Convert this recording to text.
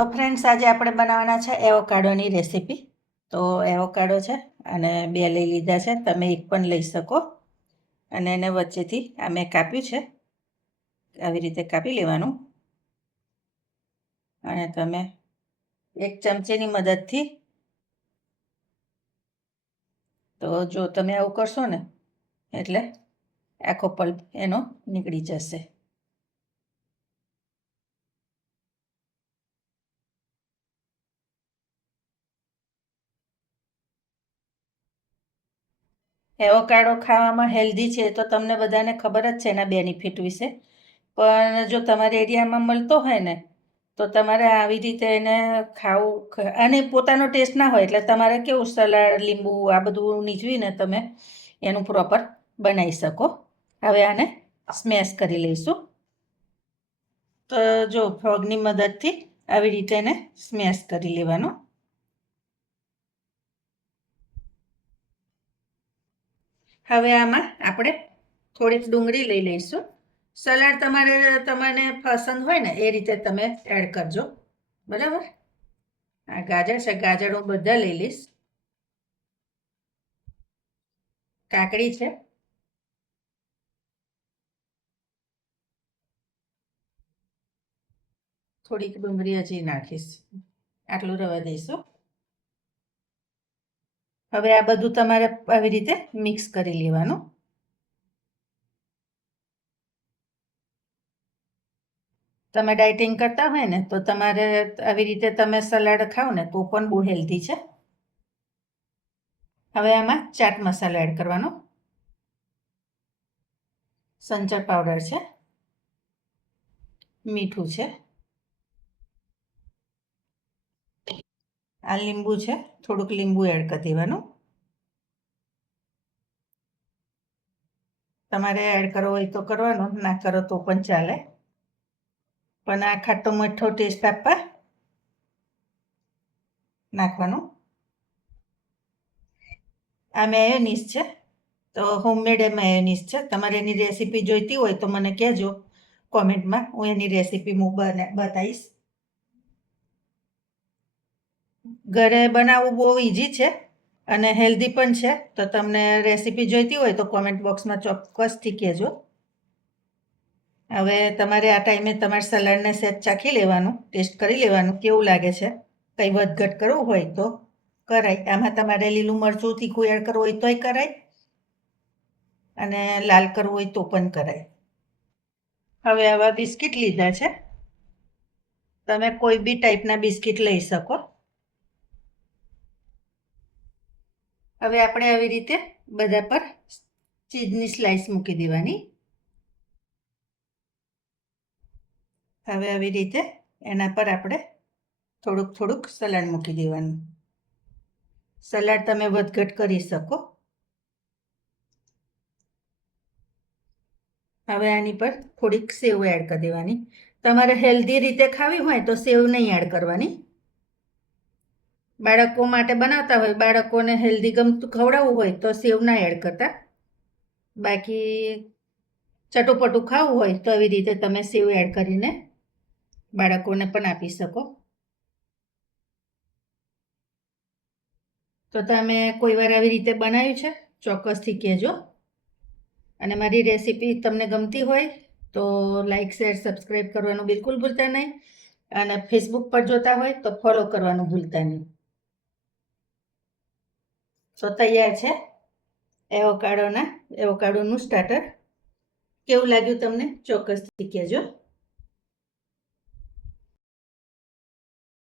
તો ફ્રેન્ડ્સ, આજે આપણે બનાવવાના છે એવોકાડોની રેસીપી. તો એવોકાડો છે અને 2 લઈ લીધા છે, તમે એક પણ લઈ શકો. અને એને વચ્ચેથી આ મેં કાપ્યું છે, આવી રીતે કાપી લેવાનું. અને તમે એક ચમચીની મદદથી, તો જો તમે આવું કરશો ને એટલે આખો પલ્પ એનો નીકળી જશે. એવોકાડો ખાવામાં હેલ્ધી છે તો તમને બધાને ખબર જ છે એના બેનિફિટ વિશે. પણ જો તમારા એરિયામાં મળતો હોય ને તો તમારે આવી રીતે એને ખાવું, અને પોતાનો ટેસ્ટ ના હોય એટલે તમારે કેવું સલાડ, લીંબુ આ બધું નીચવીને તમે એનું પ્રોપર બનાવી શકો. હવે આને સ્મેશ કરી લઈશું. તો જો ફ્રોગની મદદથી આવી રીતે એને સ્મેશ કરી લેવાનું. હવે આમાં આપણે થોડીક ડુંગળી લઈ લઈશું. સલાડ તમને પસંદ હોય ને એ રીતે તમે એડ કરજો, બરાબર. આ ગાજર છે, ગાજર હું બધા લઈ લઈશ. કાકડી છે, થોડીક ડુંગળી હજી નાખીશ, આટલું રવા દઈશું. હવે આ બધું તમારે આવી રીતે મિક્સ કરી લેવાનું. તમે ડાયટિંગ કરતા હોય ને તો તમારે આવી રીતે તમે સલાડ ખાઓ ને તો પણ બહુ હેલ્ધી છે. હવે આમાં ચાટ મસાલો એડ કરવાનો. સંચર પાવડર છે, મીઠું છે, આ લીંબુ છે, થોડુંક લીંબુ એડ કરી દેવાનું. તમારે એડ કરવો હોય તો કરવાનું, ના કરો તો પણ ચાલે. પણ આ ખાટો મીઠો ટેસ્ટ આપવા નાખવાનું. આ મેયોનીઝ છે, તો હોમમેડ મેયોનીઝ છે. તમારે એની રેસીપી જોઈતી હોય તો મને કહેજો કોમેન્ટમાં, હું એની રેસીપી બતાવીશ. ઘરે બનાવવું બહુ ઇઝી છે અને હેલ્ધી પણ છે. તો તમને રેસીપી જોઈતી હોય તો કોમેન્ટ બોક્સમાં ચોક્કસથી કહેજો. હવે તમારે આ ટાઈમે તમારા સલાડને સહેજ ચાખી લેવાનું, ટેસ્ટ કરી લેવાનું કેવું લાગે છે. કંઈ વધઘટ કરવું હોય તો કરાય. આમાં તમારે લીલું મરચું તીખું એડ કરવું હોય તોય કરાય, અને લાલ કરવું હોય તો પણ કરાય. હવે આવા બિસ્કિટ લીધા છે, તમે કોઈ બી ટાઈપના બિસ્કિટ લઈ શકો. હવે આપણે આવી રીતે બધા પર ચીઝની સ્લાઇસ મૂકી દેવાની. હવે આવી રીતે એના પર આપણે થોડુંક થોડુંક સલાડ મૂકી દેવાનું. સલાડ તમે વધઘટ કરી શકો. હવે આની પર થોડીક સેવ એડ કરી દેવાની. તમારે હેલ્ધી રીતે ખાવી હોય તો સેવ નહીં એડ કરવાની. બાળકો માટે બનાવતા હોય, બાળકોને હેલ્ધી ગમતું ખવડાવવું હોય તો સેવ ના એડ કરતા. બાકી ચટોપટું ખાવું હોય તો આવી રીતે તમે સેવ એડ કરીને બાળકોને પણ આપી શકો. તો તમે કોઈ વાર આવી રીતે બનાવ્યું છે ચોક્કસથી કહેજો. અને મારી રેસીપી તમને ગમતી હોય તો લાઈક, શેર, સબસ્ક્રાઈબ કરવાનું બિલકુલ ભૂલતા નહીં. અને ફેસબુક પર જોતા હોય તો ફોલો કરવાનું ભૂલતા નહીં. તો તૈયાર છે એવોકાડોનું સ્ટાર્ટર. કેવું લાગ્યું તમને ચોક્કસથી કહેજો.